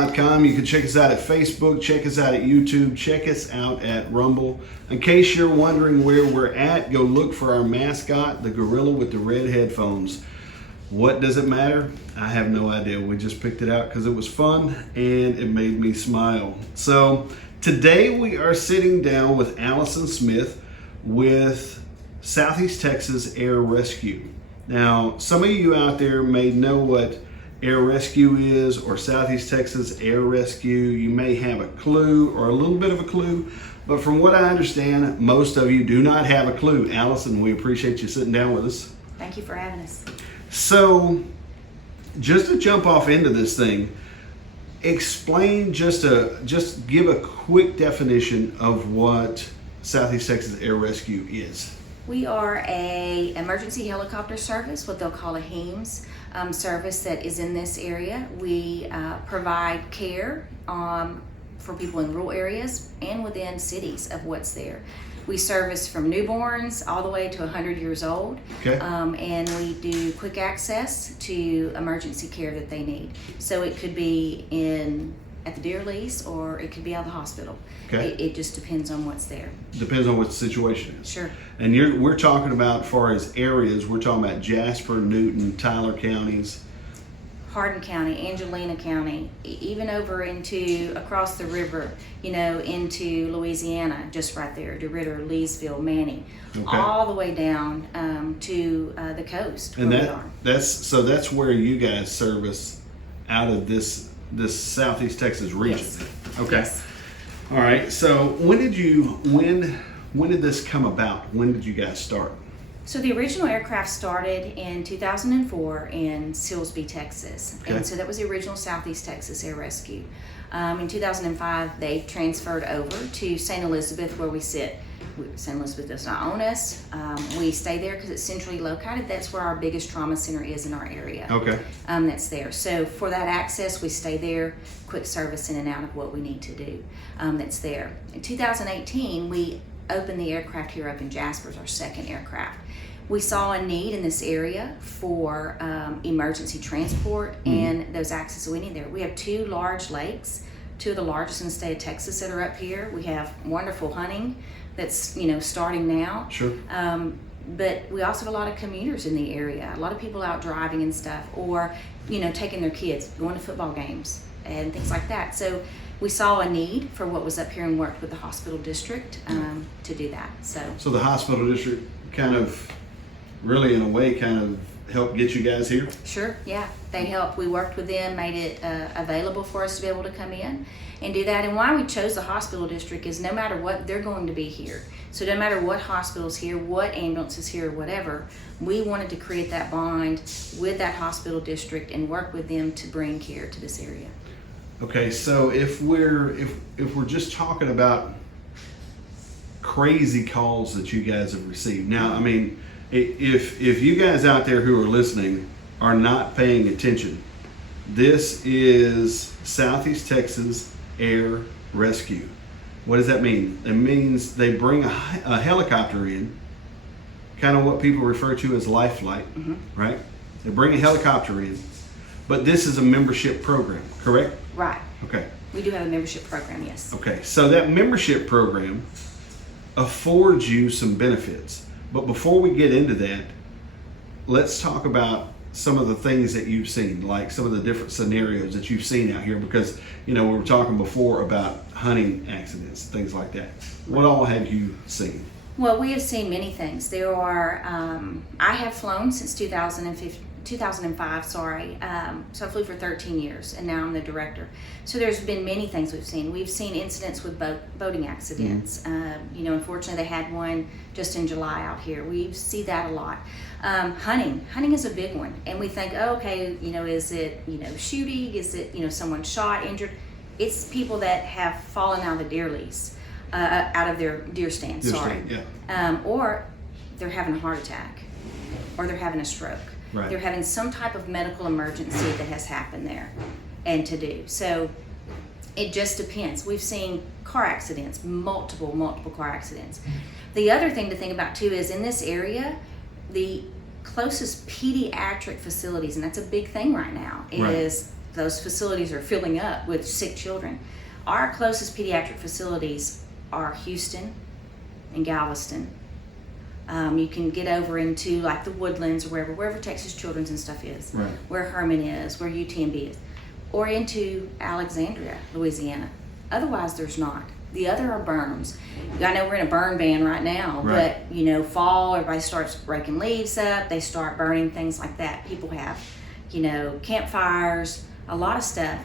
rumble.com. You can check us out at Facebook, check us out at YouTube, check us out at Rumble. In case you're wondering where we're at, go look for our mascot, the gorilla with the red headphones. What does it matter? I have no idea. We just picked it out because it was fun and it made me smile. So today we are sitting down with Alyson Smith with Southeast Texas Air Rescue. Now, some of you out there may know what Air Rescue is, or Southeast Texas Air Rescue. You may have a clue or a little bit of a clue, but from what I understand, most of you do not have a clue. Alyson, we appreciate you sitting down with us. Thank you for having us. So, just to jump off into this thing, explain, just give a quick definition of what Southeast Texas Air Rescue is. We are a emergency helicopter service, what they'll call a HEMS service that is in this area. We provide care for people in rural areas and within cities of what's there. We service from newborns all the way to 100 years old. Okay. And we do quick access to emergency care that they need. So it could be at the deer lease, or it could be out of the hospital. Okay. It just depends on what's there. Depends on what the situation is. Sure. And we're talking about, as far as areas, we're talking about Jasper, Newton, Tyler counties. Hardin County, Angelina County, even over across the river, into Louisiana, just right there, DeRidder, Leesville, Manning, Okay. all the way down to the coast. And where we are. that's where you guys service out of this Southeast Texas region. Yes. Okay. Yes. All right. So when did this come about? When did you guys start? So the original aircraft started in 2004 in Silsbee, Texas. Okay. And so that was the original Southeast Texas Air Rescue. In 2005, they transferred over to St. Elizabeth, where we sit. St. Elizabeth does not own us. We stay there because it's centrally located. That's where our biggest trauma center is in our area. Okay. That's there. So for that access, we stay there, quick service in and out of what we need to do. That's there. In 2018, we opened the aircraft here up in Jasper, our second aircraft. We saw a need in this area for emergency transport and those access we need there. We have two large lakes, two of the largest in the state of Texas that are up here. We have wonderful hunting that's starting now. Sure. But we also have a lot of commuters in the area, a lot of people out driving and stuff, or taking their kids, going to football games and things like that. So we saw a need for what was up here and worked with the hospital district to do that. So the hospital district kind of, really in a way, kind of helped get you guys here? Sure, yeah. They helped. We worked with them, made it available for us to be able to come in and do that. And why we chose the hospital district is no matter what, they're going to be here. So no matter what hospital's here, what ambulance is here, whatever, we wanted to create that bond with that hospital district and work with them to bring care to this area. Okay, so if we're just talking about crazy calls that you guys have received. Now, I mean, if you guys out there who are listening are not paying attention, this is Southeast Texas Air Rescue. What does that mean? It means they bring a helicopter in, kind of what people refer to as life flight, right? They bring a helicopter in, but this is a membership program, correct? Right. Okay. We do have a membership program, yes. Okay, so that membership program affords you some benefits. But before we get into that, let's talk about some of the things that you've seen, like some of the different scenarios that you've seen out here, because we were talking before about hunting accidents, things like that. What all have you seen? Well, we have seen many things. There are, I have flown since 2005, sorry. So I flew for 13 years and now I'm the director. So there's been many things we've seen. We've seen incidents with boating accidents. Unfortunately they had one just in July out here. We see that a lot. Hunting is a big one. And we think, is it, shooting? Is it, someone shot, injured? It's people that have fallen out of the deer lease, out of their deer stand, or they're having a heart attack or they're having a stroke. Right. They're having some type of medical emergency that has happened there and to do. So it just depends. We've seen car accidents, multiple car accidents. The other thing to think about too is in this area, the closest pediatric facilities, and that's a big thing right now, is those facilities are filling up with sick children. Our closest pediatric facilities are Houston and Galveston. You can get over into like the Woodlands or wherever Texas Children's and stuff is, Right. where Herman is, where UTMB is, or into Alexandria, Louisiana. Otherwise, there's not. The other are burns. I know we're in a burn ban right now, Right. but fall, everybody starts breaking leaves up, they start burning things like that. People have, campfires, a lot of stuff.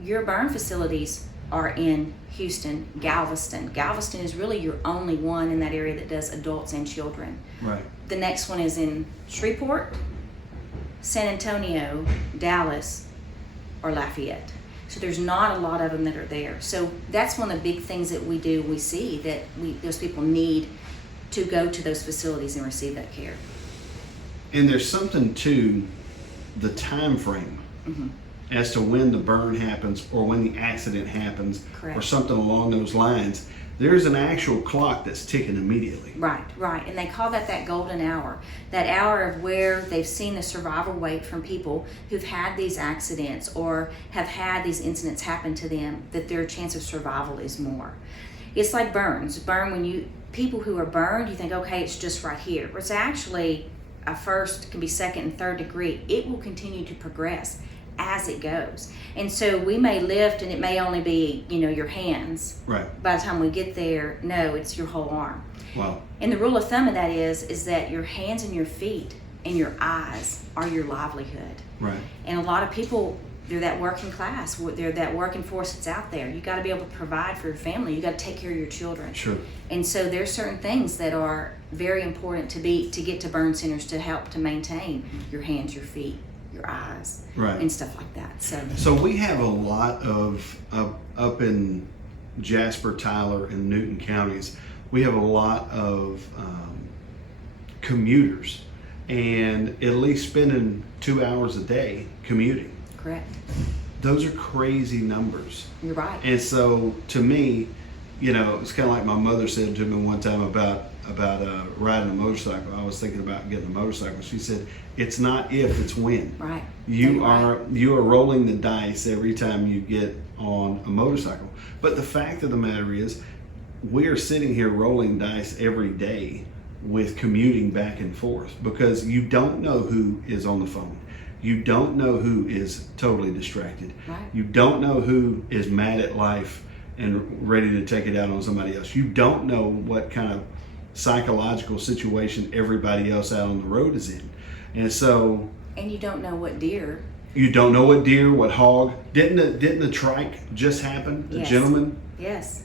Your burn facilities are in Houston, Galveston. Galveston is really your only one in that area that does adults and children. Right. The next one is in Shreveport, San Antonio, Dallas, or Lafayette. So there's not a lot of them that are there. So that's one of the big things that we do. We see that those people need to go to those facilities and receive that care. And there's something to the time frame as to when the burn happens or when the accident happens. Correct. Or something along those lines. There's an actual clock that's ticking immediately. Right. And they call that golden hour. That hour of where they've seen the survival rate from people who've had these accidents or have had these incidents happen to them, that their chance of survival is more. It's like burns. People who are burned, you think, okay, it's just right here. It's actually a first, can be second and third degree. It will continue to progress as it goes. And so we may lift and it may only be, your hands. Right. By the time we get there, no, it's your whole arm. Wow. And the rule of thumb of that is that your hands and your feet and your eyes are your livelihood. Right. And a lot of people, they're that working class, they're that working force that's out there. You got to be able to provide for your family. You got to take care of your children. Sure. And so there's certain things that are very important to get to burn centers to help to maintain your hands, your feet, your eyes, Right. and stuff like that. So we have a lot of up in Jasper, Tyler, and Newton counties. We have a lot of commuters, and at least spending 2 hours a day commuting. Correct. Those are crazy numbers. You're right. And so to me, it's kind of like my mother said to me one time about riding a motorcycle. I was thinking about getting a motorcycle. She said, "It's not if, it's when." Right. You are rolling the dice every time you get on a motorcycle. But the fact of the matter is, we are sitting here rolling dice every day with commuting back and forth, because you don't know who is on the phone. You don't know who is totally distracted. Right. You don't know who is mad at life and ready to take it out on somebody else. You don't know what kind of psychological situation everybody else out on the road is in. And so... And you don't know what deer. You don't know what deer, what hog. Didn't the trike just happen? The Yes. gentleman? Yes.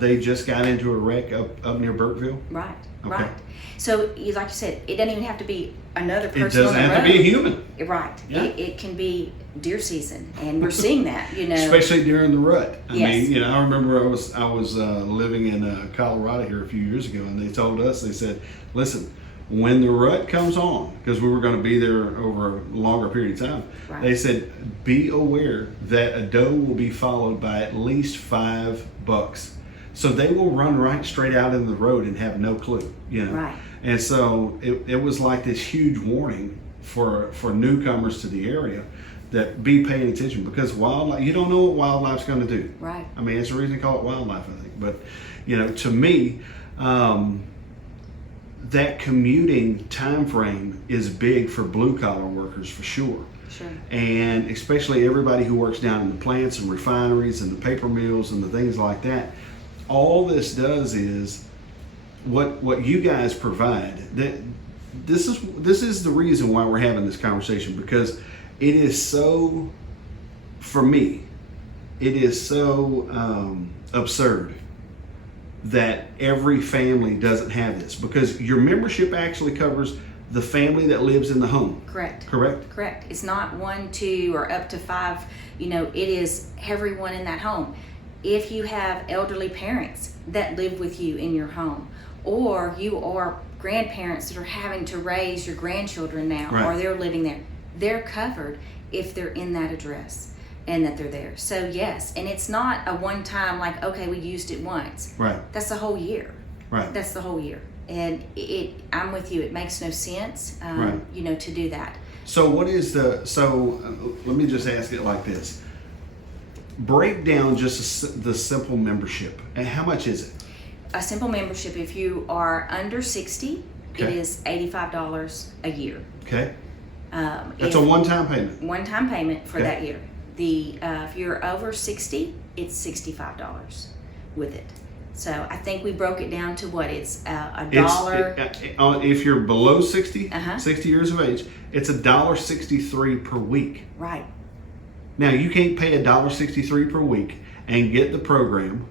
They just got into a wreck up near Burkeville? Right. Okay. Right. So, like you said, it doesn't even have to be another person. It doesn't on the have to road. be a human. Right. Yeah. It can be deer season, and we're seeing that. Especially during the rut. I Yes. mean, I remember I was living in Colorado here a few years ago, and they told us, they said, listen, when the rut comes on, because we were going to be there over a longer period of time, Right. they said, be aware that a doe will be followed by at least 5 bucks. So they will run right straight out in the road and have no clue, Right. And so it was like this huge warning for newcomers to the area, that be paying attention, because wildlife, you don't know what wildlife's going to do. Right. I mean, it's the reason they call it wildlife, I think. But, to me, that commuting time frame is big for blue collar workers for sure. Sure. And especially everybody who works down in the plants and refineries and the paper mills and the things like that. All this does is what you guys provide. This is the reason why we're having this conversation, because it is so, for me, it is so absurd that every family doesn't have this, because your membership actually covers the family that lives in the home. Correct. Correct? Correct. It's not 1, 2, or up to 5. It is everyone in that home. If you have elderly parents that live with you in your home, or you are grandparents that are having to raise your grandchildren now, Right. or they're living there, they're covered if they're in that address and that they're there. So yes, and it's not a one-time, like, okay, we used it once. Right. That's the whole year. Right. That's the whole year. And I'm with you. It makes no sense, Right. to do that. So what is let me just ask it like this. Break down just the simple membership. And how much is it? A simple membership, if you are under 60, Okay. it is $85 a year. Okay. That's a one-time payment. One-time payment for Okay. that year. If you're over 60, it's $65 with it. So I think we broke it down to what it's a dollar. If you're below 60, Uh-huh. 60 years of age, it's $1.63 per week. Right. Now you can't pay $1.63 per week and get the program.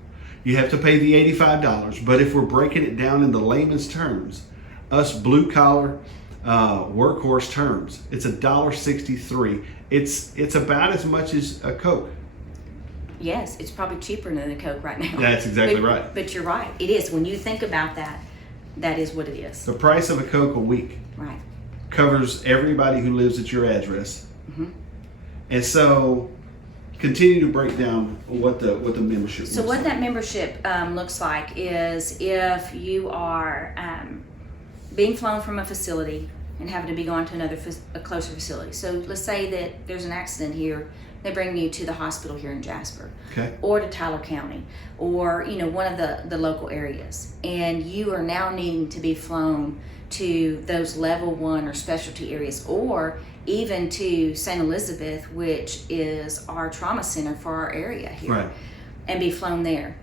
You have to pay the $85. But if we're breaking it down into layman's terms, us blue collar workhorse terms, it's $1.63. It's about as much as a Coke. Yes, it's probably cheaper than the Coke right now. That's exactly right. But you're right. It is. When you think about that, that is what it is. The price of a Coke a week Right. covers everybody who lives at your address. Mm-hmm. And so continue to break down what the membership So looks what like. that membership looks like is if you are being flown from a facility and having to be gone to a closer facility. So let's say that there's an accident here, they bring you to the hospital here in Jasper, Okay. or to Tyler County, or one of the local areas, and you are now needing to be flown to those level 1 or specialty areas, or even to St. Elizabeth, which is our trauma center for our area here, Right. and be flown there.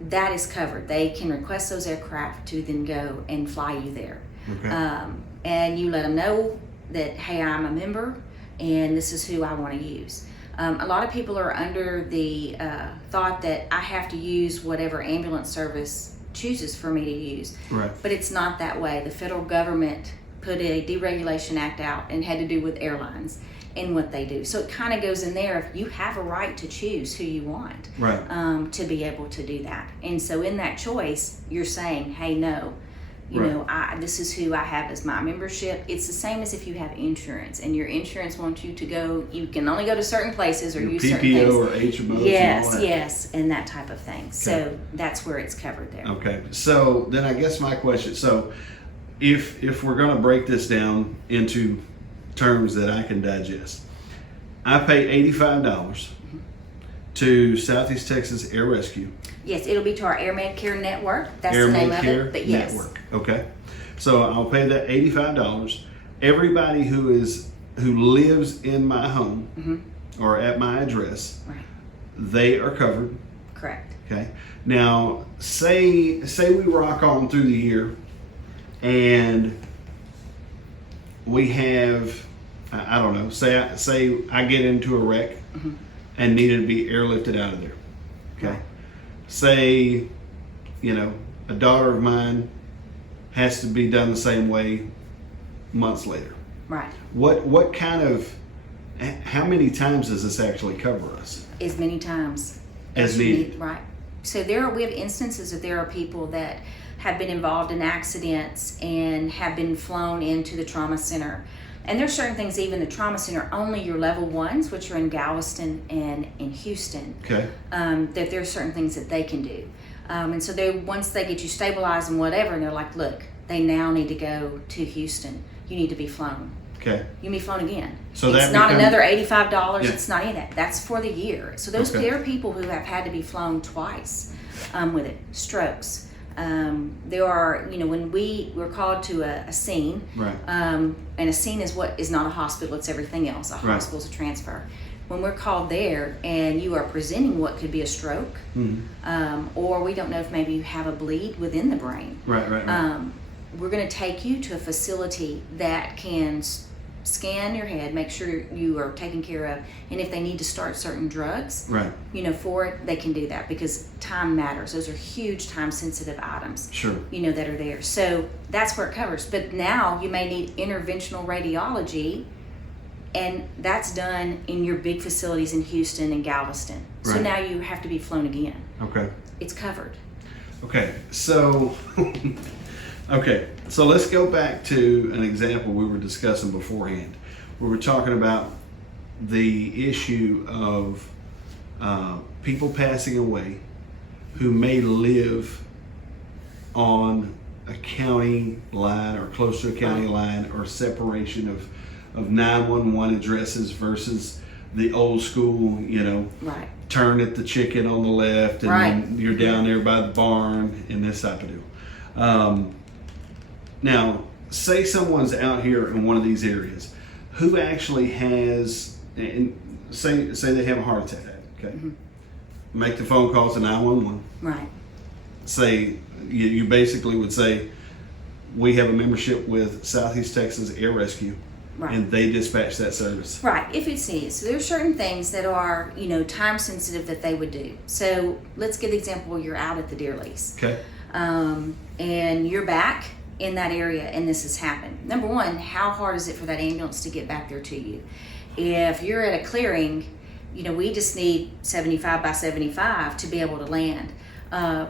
That is covered. They can request those aircraft to then go and fly you there. Okay. And you let them know that, hey, I'm a member and this is who I want to use. A lot of people are under the thought that I have to use whatever ambulance service chooses for me to use. Right. But it's not that way. The federal government put a deregulation act out and had to do with airlines and what they do. So it kind of goes in there. If you have a right to choose who you want, Right. to be able to do that. And so in that choice, you're saying, hey, no, this is who I have as my membership. It's the same as if you have insurance and your insurance wants you to go, you can only go to certain places or Your use PPO certain things. or HMO. Yes, and that type of thing. So that's where it's covered there. Okay. So then I guess my question, so if we're going to break this down into terms that I can digest, I pay $85 to Southeast Texas Air Rescue. Yes, it'll be to our Air Med Care Network. That's Air the name Med of Care it. But yes. Network. Okay. So I'll pay that $85. Everybody who lives in my home Mm-hmm. or at my address, Right. they are covered. Correct. Okay. Now, say we rock on through the year, and we have, I don't know, say I get into a wreck Mm-hmm. and needed to be airlifted out of there. Okay. Right. Say, a daughter of mine has to be done the same way months later. Right. What kind of, how many times does this actually cover us? As many times As you needed. need. Right. So we have instances that there are people that have been involved in accidents and have been flown into the trauma center. And there's certain things, even the trauma center, only your level 1s, which are in Galveston and in Houston, Okay. that there's certain things that they can do. And so once they get you stabilized and whatever, and they're like, look, they now need to go to Houston. You need to be flown. Okay. You can be flown again. So it's that not becomes- another $85. Yeah. It's not any of that. That's for the year. So Okay. there are people who have had to be flown twice with it. Strokes. There are, when we're called to a scene, Right. and a scene is not a hospital, it's everything else. A Right. hospital's a transfer. When we're called there and you are presenting what could be a stroke, or we don't know if maybe you have a bleed within the brain, Right. we're going to take you to a facility that can scan your head, make sure you are taken care of, and if they need to start certain drugs, Right. for it, they can do that because time matters. Those are huge time-sensitive items, Sure. that are there. So that's where it covers. But now you may need interventional radiology, and that's done in your big facilities in Houston and Galveston. So Right. now you have to be flown again. Okay. It's covered. Okay. So, so let's go back to an example we were discussing beforehand. We were talking about the issue of people passing away who may live on a county line or close to a county line or separation of of 911 addresses versus the old school, Right. turn at the chicken on the left and Right. then you're down there by the barn and this type of deal. Now, say someone's out here in one of these areas who actually has, and say they have a heart attack, okay? Make the phone call to 911. Right. Say, you basically would say, we have a membership with Southeast Texas Air Rescue, Right. and they dispatch that service. Right, if it's needed. So there's certain things that are, time sensitive that they would do. So let's give the example, you're out at the deer lease. Okay. And you're back in that area and this has happened. Number one, how hard is it for that ambulance to get back there to you? If you're at a clearing, we just need 75 by 75 to be able to land.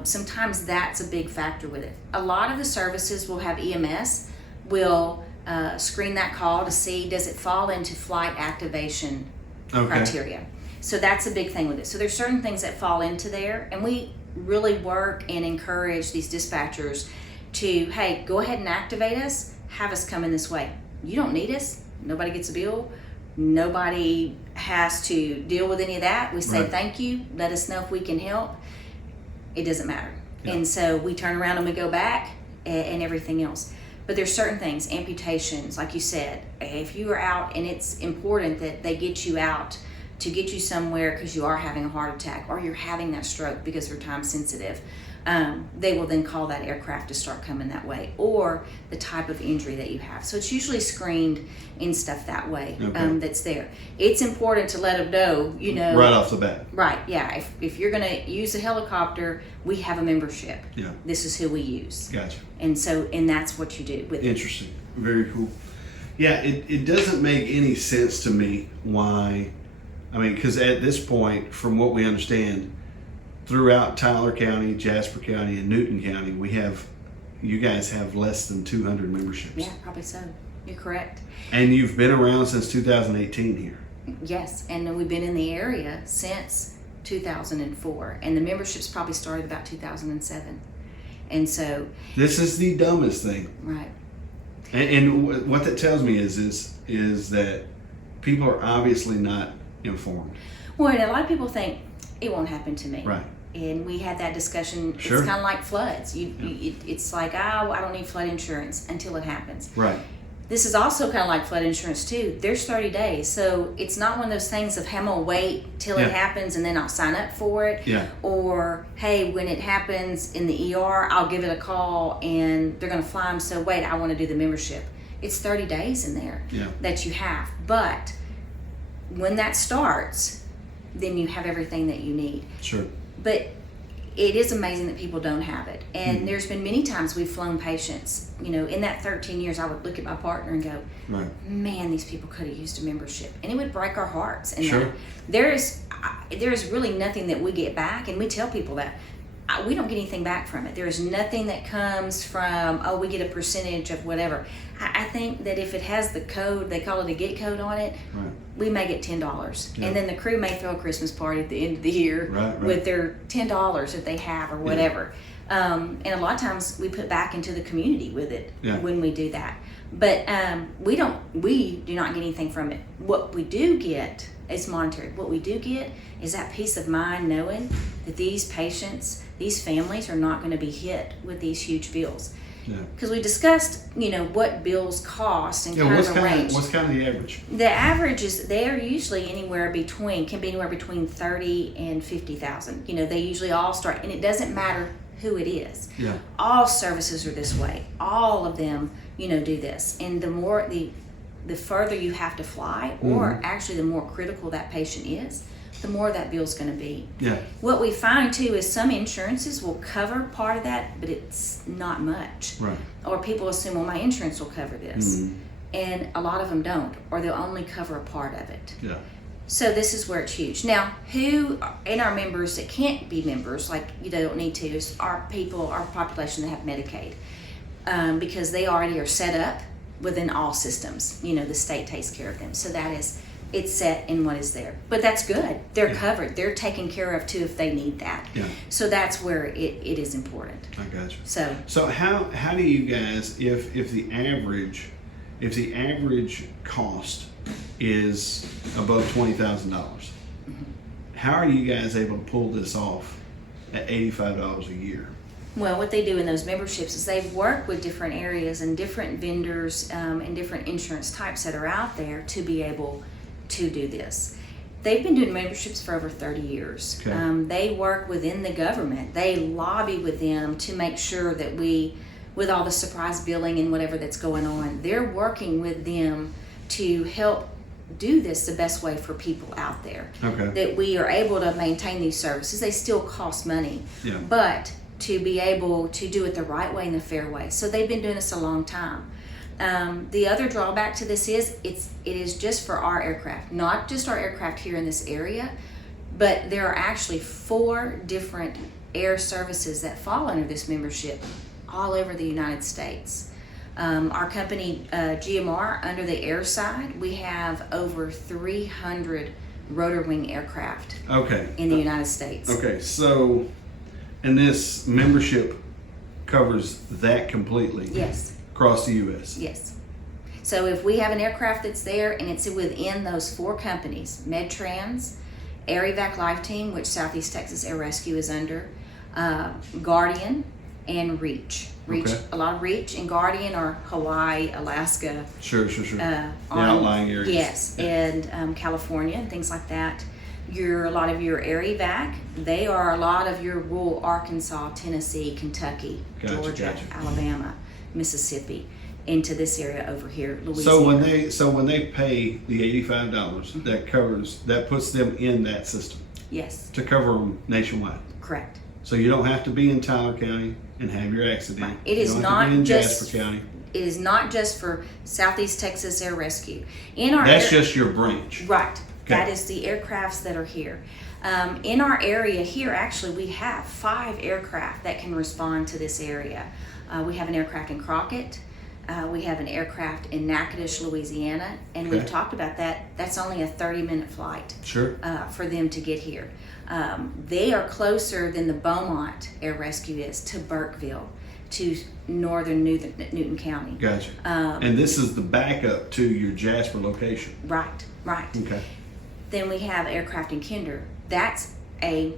Sometimes that's a big factor with it. A lot of the services will have EMS, will screen that call to see, does it fall into flight activation criteria. So that's a big thing with it. So there's certain things that fall into there, and we really work and encourage these dispatchers to, hey, go ahead and activate us, have us come in this way. You don't need us, nobody gets a bill, nobody has to deal with any of that. We say thank you, let us know if we can help. It doesn't matter. Yeah. And so we turn around and we go back and everything else. But there's certain things, amputations, like you said, if you are out and it's important that they get you out to get you somewhere because you are having a heart attack or you're having that stroke because they're time sensitive, they will then call that aircraft to start coming that way, or the type of injury that you have. So it's usually screened and stuff that way. That's there. It's important to let them know, right off the bat. Right, yeah. If you're going to use a helicopter, we have a membership. Yeah. This is who we use. Gotcha. And that's what you do with it. Interesting. Very cool. Yeah, it doesn't make any sense to me why, because at this point, from what we understand, throughout Tyler County, Jasper County, and Newton County, you guys have less than 200 memberships. Yeah, probably so. You're correct. And you've been around since 2018 here. Yes, and we've been in the area since 2004, and the memberships probably started about 2007. And so this is the dumbest thing. Right. And what that tells me is that people are obviously not informed. Well, and a lot of people think it won't happen to me. Right. And we had that discussion. Sure. It's kind of like floods. It's like, I don't need flood insurance until it happens. Right. This is also kind of like flood insurance too. There's 30 days. So it's not one of those things of, hey, I'm going to wait till it happens and then I'll sign up for it. Yeah. Or, hey, when it happens in the ER, I'll give it a call and they're going to fly them. So wait, I want to do the membership. It's 30 days in there that you have. But when that starts, then you have everything that you need. Sure. But it is amazing that people don't have it. And there's been many times we've flown patients. In that 13 years, I would look at my partner and go, man, these people could have used a membership. And it would break our hearts. And sure. There is really nothing that we get back. And we tell people that. We don't get anything back from it. There is nothing that comes from, we get a percentage of whatever. I think that if it has the code, they call it a get code on it, we may get $10. And then the crew may throw a Christmas party at the end of the year with their $10 that they have or whatever. And a lot of times we put back into the community with it when we do that. But we do not get anything from it. What we do get is monetary. What we do get is that peace of mind knowing that these patients, these families are not going to be hit with these huge bills. Because we discussed, what bills cost and kind of a range. What's kind of the average? The average is they're usually can be anywhere between 30 and 50,000. They usually all start, and it doesn't matter who it is. Yeah. All services are this way. All of them, do this. And the further you have to fly, or actually the more critical that patient is, the more that bill's going to be. Yeah. What we find too is some insurances will cover part of that, but it's not much. Right. Or people assume, well, my insurance will cover this. And a lot of them don't, or they'll only cover a part of it. Yeah. So this is where it's huge. Now, who in our members that can't be members, like you don't need to, is our population that have Medicaid. Because they already are set up within all systems. The state takes care of them. So it's set in what is there. But that's good. They're covered. They're taken care of too if they need that. Yeah. So that's where it is important. I got you. So how do you guys, if the average if the average cost is above $20,000, how are you guys able to pull this off at $85 a year? Well, what they do in those memberships is they work with different areas and different vendors and different insurance types that are out there to be able to do this. They've been doing memberships for over 30 years. Okay. They work within the government. They lobby with them to make sure that with all the surprise billing and whatever that's going on, they're working with them to help do this the best way for people out there. Okay. That we are able to maintain these services. They still cost money, Yeah. but to be able to do it the right way and the fair way. So they've been doing this a long time. The other drawback to this is it is just for our aircraft, not just our aircraft here in this area, but there are actually 4 different air services that fall under this membership all over the United States. Our company, GMR, under the air side, we have over 300 rotor wing aircraft Okay. in the United States. Okay, so, and this membership covers that completely Yes. across the U.S.? Yes. So if we have an aircraft that's there and it's within those 4 companies, MedTrans, Air Evac Life Team, which Southeast Texas Air Rescue is under, Guardian, and Reach. Okay. A lot of Reach and Guardian are Hawaii, Alaska. Sure. The on- outlying areas. Yes, and California and things like that. A lot of your Air Evac, they are a lot of your rural Arkansas, Tennessee, Kentucky, Gotcha, Georgia, gotcha. Alabama, Mississippi, into this area over here, Louisiana. So when they pay the $85, that puts them in that system Yes, to cover them nationwide. correct. So you don't have to be in Tyler County and have your accident. Right. It You is don't have not to be in just Jasper County. It is not just for Southeast Texas Air Rescue. In our That's just your branch. right. Okay. That is the aircrafts that are here. In our area here, actually, we have 5 aircraft that can respond to this area. We have an aircraft in Crockett. We have an aircraft in Natchitoches, Louisiana, and we've Okay. talked about that. That's only a 30-minute flight Sure. for them to get here. They are closer than the Beaumont Air Rescue is to Burkeville, to northern Newton County. Gotcha. And this is the backup to your Jasper location. Right. Okay. Then we have aircraft in Kinder. That's a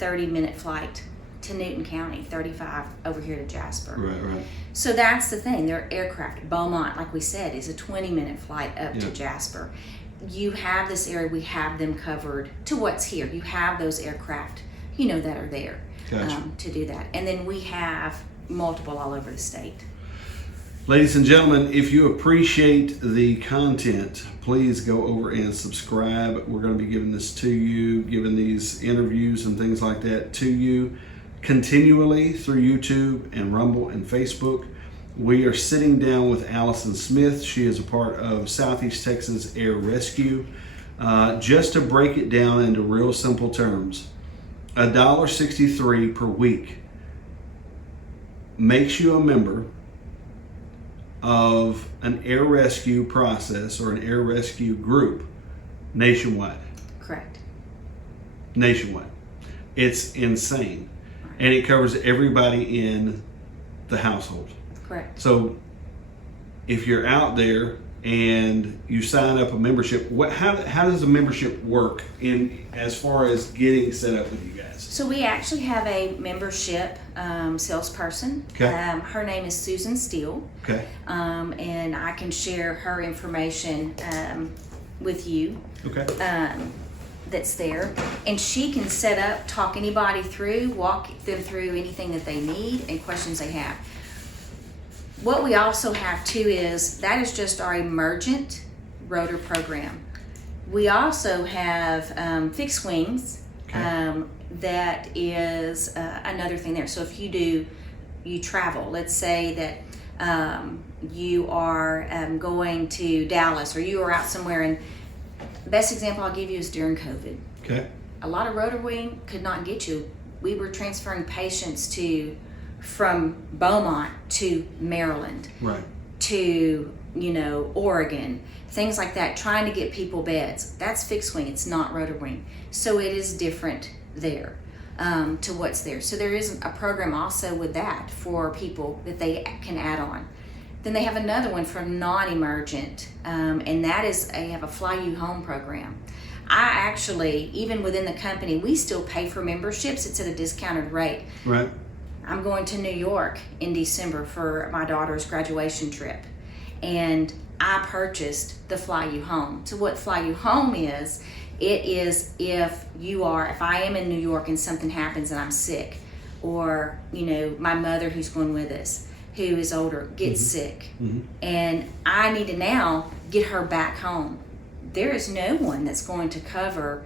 30-minute flight to Newton County, 35 over here to Jasper. Right. So that's the thing. They're aircraft. Beaumont, like we said, is a 20-minute flight up to Yeah. Jasper. You have this area. We have them covered to what's here. You have those aircraft, that are there Gotcha. to do that. And then we have multiple all over the state. Ladies and gentlemen, if you appreciate the content, please go over and subscribe. We're going to be giving this to you, giving these interviews and things like that to you continually through YouTube and Rumble and Facebook. We are sitting down with Alyson Smith. She is a part of Southeast Texas Air Rescue. Just to break it down into real simple terms, $1.63 per week makes you a member of an air rescue process or an air rescue group nationwide. Correct. Nationwide. It's insane. And it covers everybody in the household. Correct. So if you're out there and you sign up a membership, how does a membership work in as far as getting set up with you guys? So we actually have a membership salesperson. Okay. Her name is Susan Steele. Okay. And I can share her information with you. Okay. That's there, and she can set up, talk anybody through, walk them through anything that they need and questions they have. What we also have too is that is just our emergent rotor program. We also have fixed wings. Okay. That is another thing there. So if you travel, let's say that you are going to Dallas or you are out somewhere, and best example I'll give you is during COVID. Okay. A lot of rotor wing could not get you. We were transferring patients from Beaumont to Maryland, Right. to Oregon, things like that, trying to get people beds. That's fixed wing. It's not rotor wing. So it is different there to what's there. So there is a program also with that for people that they can add on. Then they have another one for non-emergent, and that is they have a Fly You Home program. I actually, even within the company, we still pay for memberships. It's at a discounted rate. Right. I'm going to New York in December for my daughter's graduation trip, and I purchased the Fly You Home. So what Fly You Home is, it is if I am in New York and something happens and I'm sick, or my mother who's going with us, who is older, gets sick, and I need to now get her back home. There is no one that's going to cover.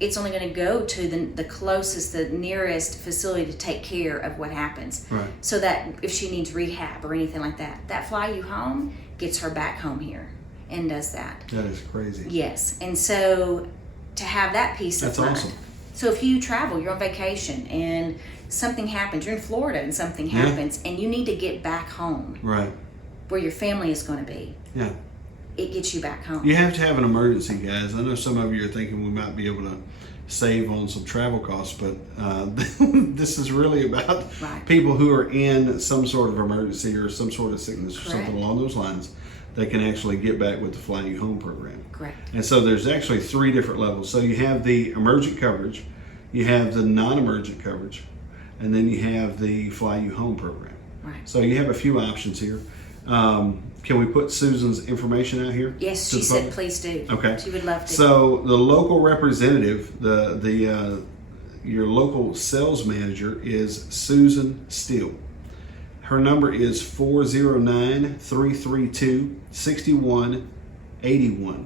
It's only going to go to the closest, the nearest facility to take care of what happens. Right. So that if she needs rehab or anything like that Fly You Home gets her back home here and does that. That is crazy. Yes, and so to have that peace of mind. That's awesome. So if you travel, you're on vacation, and something happens, you're in Florida and something happens, and you need to get back home. Right. Where your family is going to be. Yeah. It gets you back home. You have to have an emergency, guys. I know some of you are thinking we might be able to save on some travel costs, but this is really about people who are in some sort of emergency or some sort of sickness or something along those lines. They can actually get back with the Fly You Home program. Correct. And so there's actually 3 different levels. So you have the emergent coverage, you have the non-emergent coverage, and then you have the Fly You Home program. Right. So you have a few options here. Can we put Susan's information out here? Yes, she said please do. Okay. She would love to. So the local representative, your local sales manager is Susan Steele. Her number is 409-332-6181.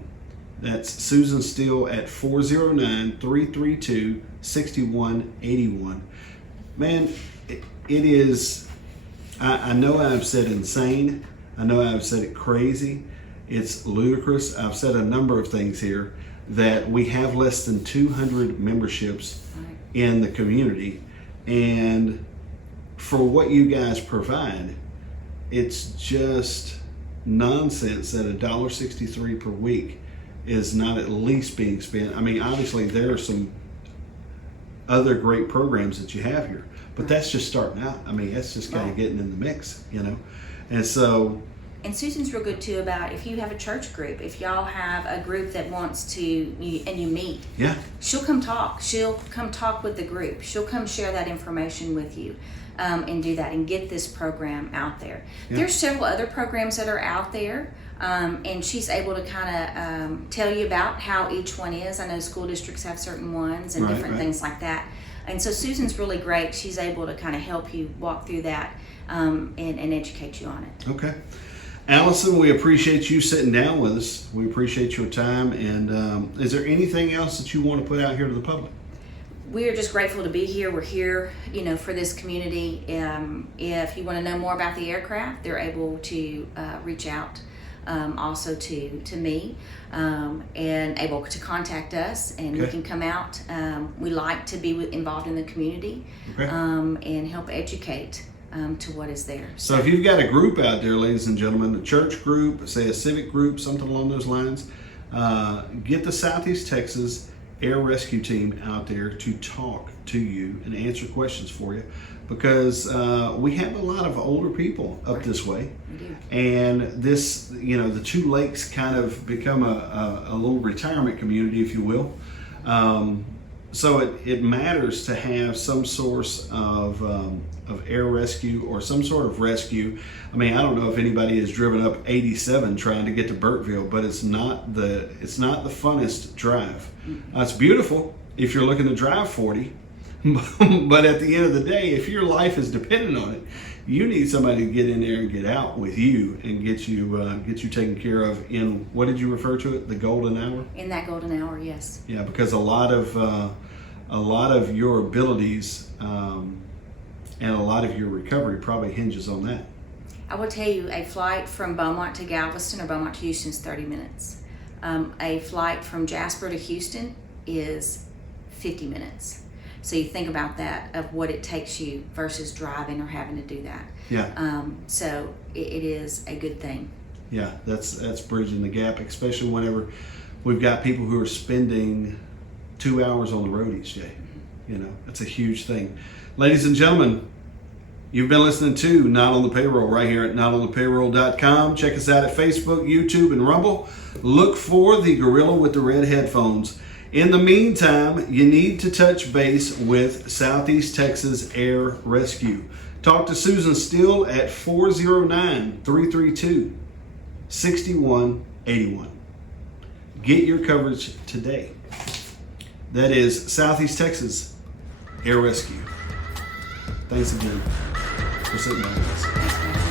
That's Susan Steele at 409-332-6181. Man, it is, I know I've said insane. I know I've said it crazy. It's ludicrous. I've said a number of things here that we have less than 200 memberships in the community. And for what you guys provide, it's just nonsense that $1.63 per week is not at least being spent. I mean, obviously there are some other great programs that you have here, but that's just starting out. I mean, that's just kind of getting in the mix, And so, and Susan's real good too about if you have a church group, if y'all have a group that wants to, and you meet, she'll come talk. She'll come talk with the group. She'll come share that information with you, and do that and get this program out there. There's several other programs that are out there, and she's able to kind of tell you about how each one is. I know school districts have certain ones and different things like that. And so Susan's really great. She's able to kind of help you walk through that and educate you on it. Okay. Alyson, we appreciate you sitting down with us. We appreciate your time. And is there anything else that you want to put out here to the public? We are just grateful to be here. We're here, for this community. If you want to know more about the aircraft, they're able to reach out also to me and able to contact us, and we can come out. We like to be involved in the community and help educate to what is there. So if you've got a group out there, ladies and gentlemen, a church group, say a civic group, something along those lines, get the Southeast Texas Air Rescue Team out there to talk to you and answer questions for you, because we have a lot of older people up this way. We do. And this, the 2 lakes kind of become a little retirement community, if you will. So it matters to have some source of air rescue or some sort of rescue. I mean, I don't know if anybody has driven up 87 trying to get to Burkeville, but it's not the funnest drive. It's beautiful if you're looking to drive 40, but at the end of the day, if your life is dependent on it, you need somebody to get in there and get out with you and get you taken care of in, what did you refer to it, the golden hour? In that golden hour, yes. Yeah, because a lot of your abilities and a lot of your recovery probably hinges on that. I will tell you, a flight from Beaumont to Galveston or Beaumont to Houston is 30 minutes. A flight from Jasper to Houston is 50 minutes. So you think about that, of what it takes you versus driving or having to do that. Yeah. So it is a good thing. Yeah, that's bridging the gap, especially whenever we've got people who are spending 2 hours on the road each day. That's a huge thing. Ladies and gentlemen, You've been listening to Not on the Payroll right here at notonthepayroll.com. Check us out at Facebook, YouTube, and Rumble. Look for the gorilla with the red headphones. In the meantime, you need to touch base with Southeast Texas Air Rescue. Talk to Susan Steele at 409-332-6181. Get your coverage today. That is Southeast Texas Air Rescue. Thanks again for sitting down with us.